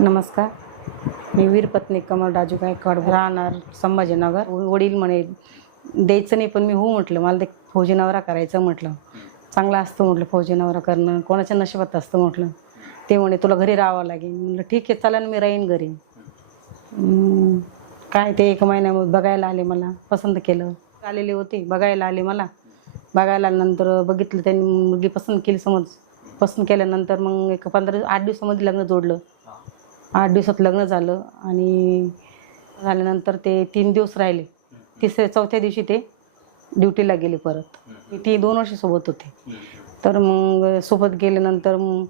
नमस्कार. मी वीरपत्नी कमल राजू गायकवाड राहणार संभाजीनगर. वडील म्हणे द्यायचं नाही पण मी हो म्हटलं. मला ते फौजी नवरा करायचं म्हटलं. चांगला असतं म्हटलं फौजी नवरा करणं. कोणाच्या नशिबात असतं म्हटलं. ते म्हणे तुला घरी राहावं लागेल. म्हटलं ठीक आहे चला ना मी राहीन घरी. काय ते एक महिन्यामध्ये बघायला आले मला पसंत केलं. आलेले होते बघायला आले मला. बघायला आल्यानंतर बघितलं त्यांनी मुलगी पसंत केली समज. पसंत केल्यानंतर मग एक पंधरा आठ दिवसामध्ये लग्न जोडलं. आठ दिवसात लग्न झालं आणि झाल्यानंतर ते तीन दिवस राहिले. तिसऱ्या चौथ्या दिवशी ते ड्युटीला गेले परत. ती दोन वर्ष सोबत होते. तर मग सोबत गेल्यानंतर मग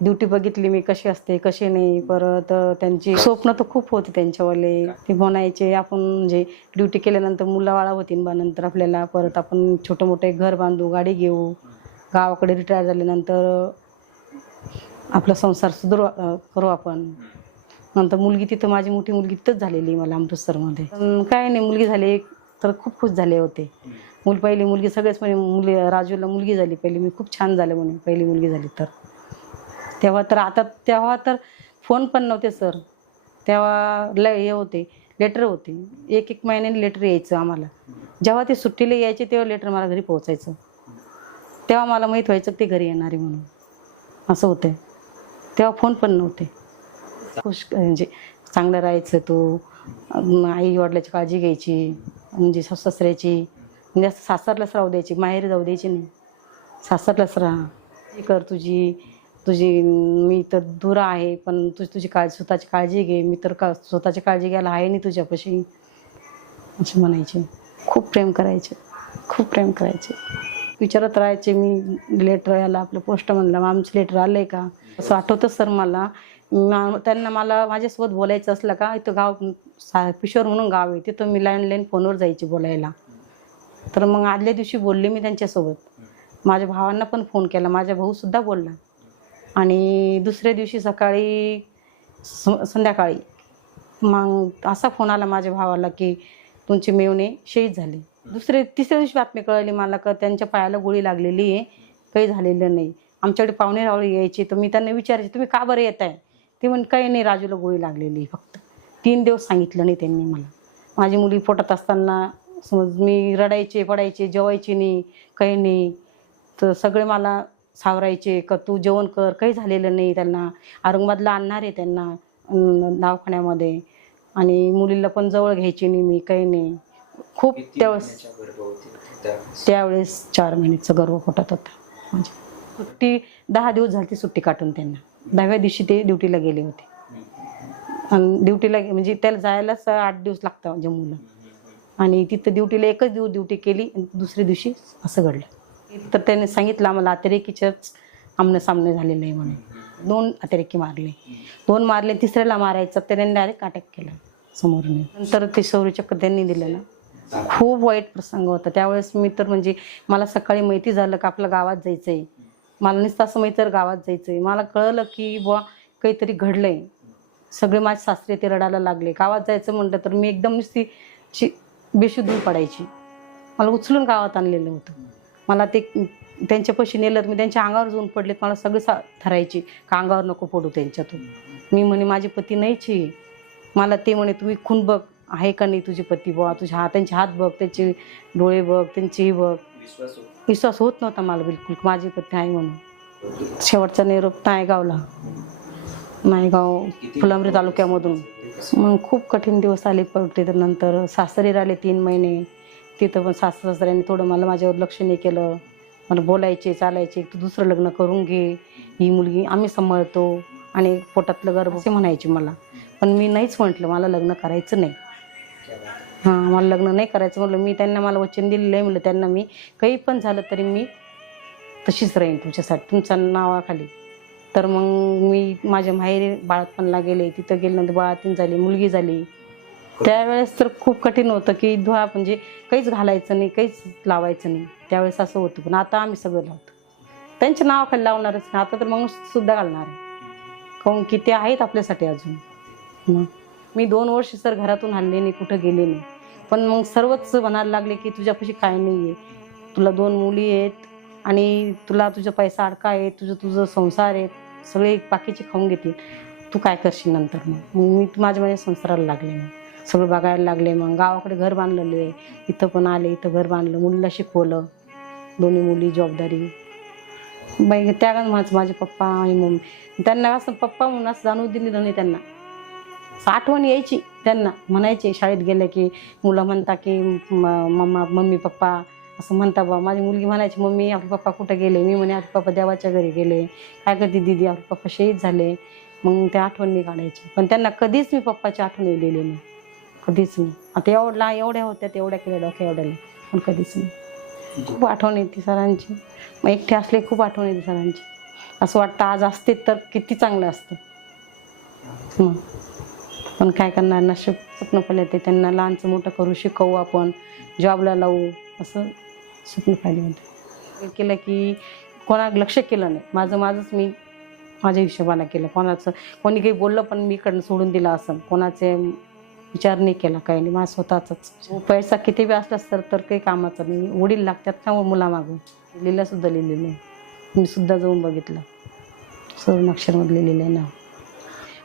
ड्युटी बघितली मी कशी असते कशी नाही परत त्यांची स्वप्न तर खूप होते त्यांच्यावाले. ते म्हणायचे आपण म्हणजे ड्युटी केल्यानंतर मुलावाळा होती बा नंतर आपल्याला. परत आपण छोटं मोठं एक घर बांधू गाडी घेऊ. गावाकडे रिटायर झाल्यानंतर आपला संसार सुधारू करू आपण. नंतर मुलगी तिथं माझी मोठी मुलगी तिथंच झालेली आहे मला अमृतसरमध्ये काय नाही मुलगी झाली तर खूप खुश झाले होते. मुल पहिली मुलगी सगळेच म्हणे मुली राजूला मुलगी झाली पहिली मी खूप छान झालं म्हणे पहिली मुलगी झाली तर. तेव्हा तर आता तेव्हा तर फोन पण नव्हते सर तेव्हा ल हे होते लेटर होते. एक एक महिन्याने लेटर यायचं आम्हाला. जेव्हा ते सुट्टीला यायचे तेव्हा लेटर मला घरी पोहोचायचं. तेव्हा मला माहीत व्हायचं ते घरी येणार आहे म्हणून. असं होतं तेव्हा फोन पण नव्हते. खुश म्हणजे चांगलं राहायचं तू. आई वडिलाची काळजी घ्यायची म्हणजे सासऱ्याची म्हणजे असं सासरलाच राहू द्यायची माहेर जाऊ द्यायची नाही. सासरलाच राहा. कर तुझी तुझी मी तर दूर आहे पण तुझी तुझी काळजी स्वतःची काळजी घे. मी तर का स्वतःची काळजी घ्यायला आहे नाही तुझ्यापाशी. असे म्हणायचे. खूप प्रेम करायचे. खूप प्रेम करायचे. विचारत राहायचे मी लेटर यायला आपलं पोस्ट म्हणलं आमचं लेटर आलं आहे का? असं आठवतं सर मला. त्यांना मला माझ्यासोबत बोलायचं असलं का इथं गाव सा पिशोर म्हणून गाव आहे तिथं मी लँडलाईन फोनवर जायची बोलायला. तर मग आदल्या दिवशी बोलले मी त्यांच्यासोबत. माझ्या भावांना पण फोन केला माझा भाऊसुद्धा बोलला. आणि दुसऱ्या दिवशी सकाळी संध्याकाळी मग असा फोन आला माझ्या भावाला की तुमचे मेवणे शहीद झाले. दुसरे तिसऱ्या दिवशी बातमी कळली मला का त्यांच्या पायाला गोळी लागलेली आहे काही झालेलं नाही. आमच्याकडे पाहुणे रावळे यायचे तर मी त्यांना विचारायचे तुम्ही का बरं येत आहे ते म्हण काही नाही राजूला गोळी लागलेली फक्त. तीन दिवस सांगितलं नाही त्यांनी मला. माझी मुली पोटात असताना समज मी रडायचे पडायचे जेवायचे नाही काही नाही. तर सगळे मला सावरायचे का तू जेवण कर काही झालेलं नाही त्यांना. औरंगाबादला आणणार आहे त्यांना दवाखान्यामध्ये. आणि मुलीला पण जवळ घ्यायची नाही मी काही नाही. खूप त्यावेळेस त्यावेळेस? चार महिन्याचा गर्व पोटात होता. माझ्या सुट्टी दहा दिवस झाली ती सुट्टी काटून त्यांना. दहाव्या दिवशी ते ड्युटीला गेले होते. आणि ड्युटीला म्हणजे त्याला जायलाच आठ दिवस लागतात म्हणजे जम्मूला आणि तिथं ड्युटीला एकच दिवस ड्युटी केली आणि दुसऱ्या दिवशी असं घडलं. तर त्याने सांगितलं आम्हाला अतिरेकीच्याच आमने सामने झालेलं आहे म्हणून. दोन अतिरेकी मारले. दोन मारले तिसऱ्याला मारायचं. त्याने डायरेक्ट अटॅक केला समोरून. नंतर ते शौर्यचक्र त्यांनी दिलं ना खूप वाईट प्रसंग होता. त्यावेळेस मी तर म्हणजे मला सकाळी माहिती झालं का आपलं गावात जायचं आहे मला नुसतं असं तर गावात जायचं आहे मला कळलं की बुवा काहीतरी घडलंय. सगळे माझे सासरे ते रडायला लागले. गावात जायचं म्हटलं तर मी एकदम नुसती ची बेशुद्ध पडायची. मला उचलून गावात आणलेलं होतं. मला ते त्यांच्यापाशी नेलं मी त्यांच्या अंगावर जाऊन पडलेत. मला सगळे सा थरायचे का अंगावर नको पडू त्यांच्यातून? मी म्हणे माझे पती नाहीच मला ते म्हणे तुम्ही खून बघ. आहे का नाही तुझे पती बुवा? तुझ्या हात त्यांचे हात बघ त्यांचे डोळे बघ त्यांचे हे बघ. विश्वास होत. नव्हता मला बिलकुल माझे पती आहे म्हणून. शेवटचा निरोप नायगावला. नायगाव फुलंब्री तालुक्यामधून. मग खूप कठीण दिवस आले पडते तर नंतर. सासरी राहिले तीन महिने. तिथं पण सासू सासऱ्यांनी थोडं मला माझ्यावर लक्ष नाही केलं. मला बोलायचे चालायचे तू दुसरं लग्न करून घे. ही मुलगी आम्ही सांभाळतो आणि पोटातलं गर्भ असे म्हणायचे मला. पण मी नाहीच म्हटलं मला लग्न करायचं नाही. हां मला लग्न नाही करायचं म्हटलं मी त्यांना मला वचन दिलेलं आहे म्हटलं त्यांना मी काही पण झालं तरी मी तशीच राहीन तुमच्यासाठी. तुमच्या नावाखाली. तर मग मी माझ्या माहेरी बाळपणला गेले. तिथं गेल्यानंतर बाळातीन झाली मुलगी झाली. त्यावेळेस तर खूप कठीण होतं की धुवा म्हणजे काहीच घालायचं नाही काहीच लावायचं नाही. त्यावेळेस असं होतं. पण आता आम्ही सगळं लावतो. त्यांच्या नावाखाली लावणारच नाही. आता तर मग सुद्धा घालणार आहे. काहून की ते आहेत आपल्यासाठी अजून. मग मी दोन वर्ष सर घरातून हल्ले नाही कुठं गेले नाही. पण मग सर्वच म्हणायला लागले की तुझ्यापाशी काय नाही आहे तुला दोन मुली आहेत आणि तुला तुझा पैसा अडका आहे तुझं तुझं संसार आहे सगळे बाकीचे खाऊन घेतील. तू काय करशील नंतर मग? मी माझ्या माझ्या संसाराला लागले मग. सगळं बघायला लागले मग. गावाकडे घर बांधलेलं आहे. इथं पण आले इथं घर बांधलं. मुलीला शिकवलं. दोन्ही मुली जबाबदारी. बाई त्या माझं माझे पप्पा आणि मम्मी. त्यांना असं पप्पा म्हणून असं जाणून दिलेलं नाही त्यांना. आठवण यायची त्यांना. म्हणायचे शाळेत गेले की मुलं म्हणता की मम्मा मम्मी पप्पा असं म्हणता बा माझी मुलगी म्हणायची मम्मी आपले पप्पा कुठं गेले? मी म्हणे आपले पप्पा देवाच्या घरी गेले. काय करते दिदी? आपले पप्पा शहीद झाले. मग त्या आठवणी काढायच्या. पण त्यांना कधीच मी पप्पाची आठवण दिलेली नाही. कधीच नाही. आता एवढ्या एवढ्या होत्या तेवढ्या केल्या डोक्या एवढ्याला. पण कधीच नाही. खूप आठवण येते सरांची. मग एकटे असले खूप आठवण येते सरांची. असं वाटतं आज असते तर किती चांगलं असतं. मग पण काय करणार? नशीब स्वप्न पडले ते त्यांना लहानचं मोठं करू शिकवू आपण. जॉबला लावू. असं स्वप्न पाहिले होते. केलं की कोणा लक्ष केलं नाही. माझं माझंच मी माझ्या हिशोबानं केलं. कोणाचं कोणी काही बोललं पण मी इकडनं सोडून दिलं असं. कोणाचे विचार नाही केला काही नाही. माझा स्वतःचाच. हो, पैसा किती बी असला तर तर काही कामाचं नाही. वडील लागतात ना मुलामागून लिहिलं सुद्धा लिहिलेलं आहे मी सुद्धा जाऊन बघितलं. सर्व अक्षरमध्ये लिहिलेलं आहे ना.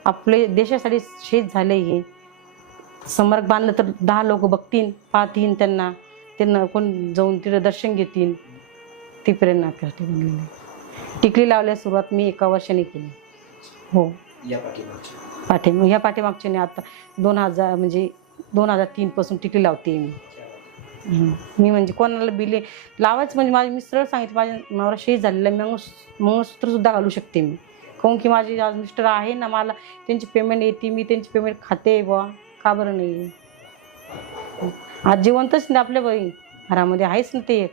आपले देशासाठी शेत झाले हे. समर्क बांधलं तर दहा लोक बघतील पाहतील त्यांना. त्यांना कोण जाऊन तिथं दर्शन घेतील. ती प्रेरणा करते बनलेली आहे. टिकली लावल्यास सुरुवात मी एका वर्षाने केली. हो. या पाठीमागच्या पाठी ह्या पाठीमागच्याने आता दोन हजार म्हणजे दोन हजार तीनपासून टिकली लावते मी. मी म्हणजे कोणाला बिले लावायचं म्हणजे माझे मी सरळ सांगितलं माझ्या नवरा शेत झालेला आहे मंगळ मंगळसूत्र सुद्धा घालू शकते मी. काहून की माझे आज मिस्टर आहे ना मला त्यांची पेमेंट येते मी त्यांची पेमेंट खाते बुवा का बरं नाही? आज जिवंतच नाही आपल्या बाई. घरामध्ये आहेच ना ते.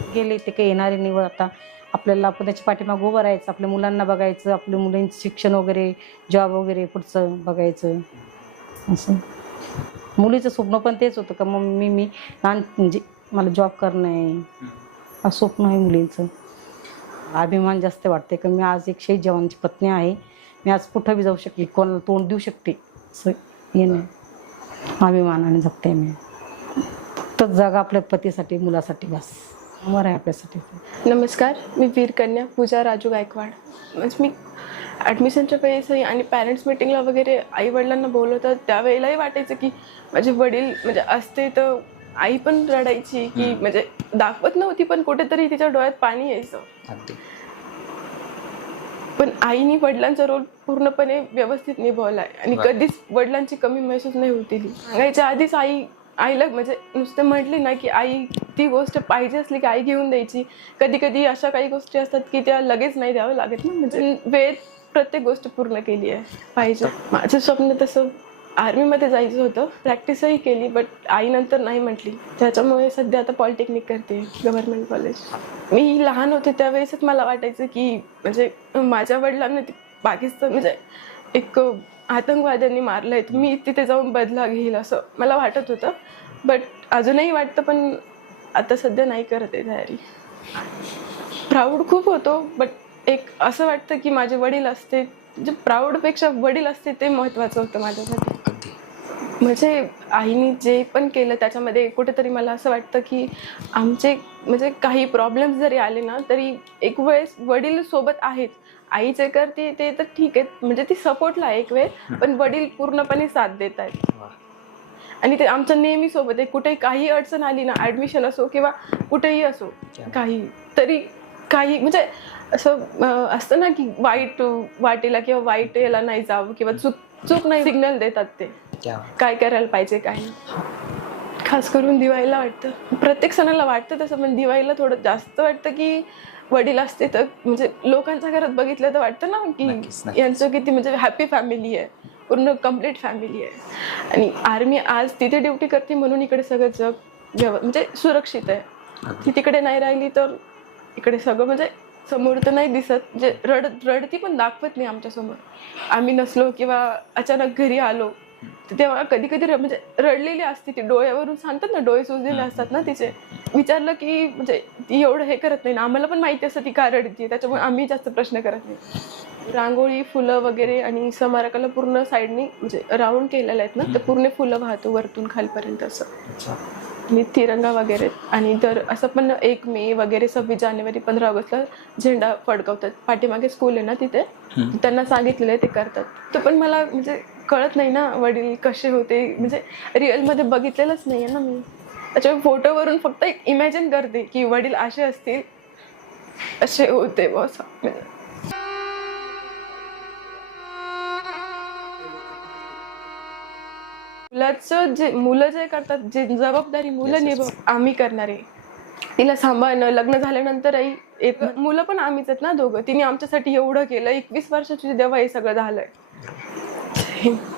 एक गेले ते काही येणारे नाही व आता. आपल्याला आपण त्याच्या पाठीमागं उभं राहायचं आपल्या मुलांना बघायचं आपल्या मुलांचं शिक्षण वगैरे जॉब वगैरे पुढचं बघायचं. असं. मुलीचं स्वप्न पण तेच होतं का मम्मी मी लहान म्हणजे मला जॉब करणं आहे. स्वप्न आहे मुलींचं. अभिमान जास्त वाटते का मी आज एक शहीद जवानची पत्नी आहे. मी आज कुठं बी जाऊ शकते कोणाला तोंड देऊ शकते. असं हे नाही. अभिमानाने जगते मी. तर जगा आपल्या पतीसाठी मुलासाठी बस. मर आहे आपल्यासाठी. नमस्कार मी वीरकन्या पूजा राजू गायकवाड. म्हणजे मी ॲडमिशनच्या वेळेसही आणि पॅरेंट्स मिटिंगला वगैरे आई वडिलांना बोलवतात. त्यावेळेलाही वाटायचं की माझे वडील म्हणजे असते तर आई पण रडायची की म्हणजे दाखवत नव्हती पण कुठेतरी तिच्या डोळ्यात पाणी यायचं. अगदी. पण आईने वडिलांचा रोल पूर्णपणे व्यवस्थित निभावला आहे आणि. कधीच वडिलांची कमी महसूस नाही होती सांगायच्या आधीच आई आईला म्हणजे नुसतं म्हटली ना की आई ती गोष्ट पाहिजे असली की आई घेऊन द्यायची. कधी कधी अशा काही गोष्टी असतात की त्या लगेच नाही द्यावं लागत ना. म्हणजे वेळ प्रत्येक गोष्ट पूर्ण केली आहे. पाहिजे. माझं स्वप्न तसं आर्मीमध्ये जायचं होतं. प्रॅक्टिसही केली बट आई नंतर नाही म्हटली. त्याच्यामुळे सध्या आता पॉलिटेक्निक करते गव्हर्नमेंट कॉलेज मी लहान होते त्यावेळेसच मला वाटायचं की म्हणजे माझ्या वडिलांना पाकिस्तान म्हणजे एक आतंकवाद्यांनी मारलंय आहे मी तिथे जाऊन बदला घेईल असं मला वाटत होतं. बट अजूनही वाटतं पण आता सध्या नाही करत आहे तयारी. प्राऊड खूप होतो बट एक असं वाटतं की माझे वडील असते जे प्राऊडपेक्षा वडील असते ते महत्त्वाचं होतं माझ्यासाठी. म्हणजे आईने जे पण केलं त्याच्यामध्ये कुठेतरी मला असं वाटतं की आमचे म्हणजे काही प्रॉब्लेम्स जरी आले ना तरी एक वेळेस वडील सोबत आहेत. आई जे करते ते तर ठीक आहे म्हणजे ती सपोर्टला आहे एक वेळ पण वडील पूर्णपणे साथ देत आहेत. आणि ते आमच्या नेहमी सोबत आहे. कुठेही काही अडचण आली ना ॲडमिशन असो किंवा कुठेही असो काही तरी काही म्हणजे असं अं, असतं ना की वाईट वाटेला किंवा वाईट याला नाही जावं किंवा चूक चूक नाही सिग्नल देतात ते. क्या? काय करायला पाहिजे काय नाही. खास करून दिवाळीला वाटतं. प्रत्येक सणाला वाटतं तसं पण दिवाळीला थोडं जास्त वाटतं की वडील असते तर म्हणजे लोकांच्या घरात बघितलं तर वाटतं ना की. यांचं किती म्हणजे हॅपी फॅमिली आहे. पूर्ण कंप्लीट फॅमिली आहे. आणि आर्मी आज तिथे ड्युटी करते म्हणून इकडे सगळं जग व्यव म्हणजे सुरक्षित आहे. ती तिकडे नाही राहिली तर इकडे सगळं म्हणजे समोर तर नाही दिसत. म्हणजे रडत रडती पण दाखवत नाही आमच्यासमोर. आम्ही नसलो किंवा अचानक घरी आलो तेव्हा कधी कधी म्हणजे रडलेली असते ती. डोळ्यावरून सांगतात ना डोळे सुजलेले असतात ना तिचे. विचारलं की म्हणजे ती एवढं हे करत नाही ना आम्हाला पण माहिती असतं ती का रडते त्याच्यामुळे आम्ही जास्त प्रश्न करत नाही. रांगोळी फुलं वगैरे आणि समारकाला पूर्ण साईडनी म्हणजे राऊंड केलेल्या आहेत ना तर पूर्ण फुलं वाहतो वरतून खालपर्यंत असं. आणि तिरंगा वगैरे. आणि तर असं पण एक मे वगैरे सव्वीस जानेवारी पंधरा ऑगस्टला झेंडा फडकवतात. पाठीमागे स्कूल आहे ना तिथे. त्यांना सांगितलेलं आहे ते करतात. तर पण मला म्हणजे कळत नाही ना वडील कसे होते. म्हणजे रिअलमध्ये बघितलेलंच नाही आहे ना मी. त्याच्यामुळे फोटोवरून फक्त एक इमॅजिन करते की वडील असे असतील असे होते म्हणजे मुलाचं जे मुलं जे करतात जे जबाबदारी मुलं निभव आम्ही करणार. आहे तिला सांभाळणं लग्न झाल्यानंतरही एक मुलं पण आम्हीच आहेत ना दोघं. तिने आमच्यासाठी एवढं केलं एकवीस वर्षाची तेव्हा हे सगळं झालंय. Okay.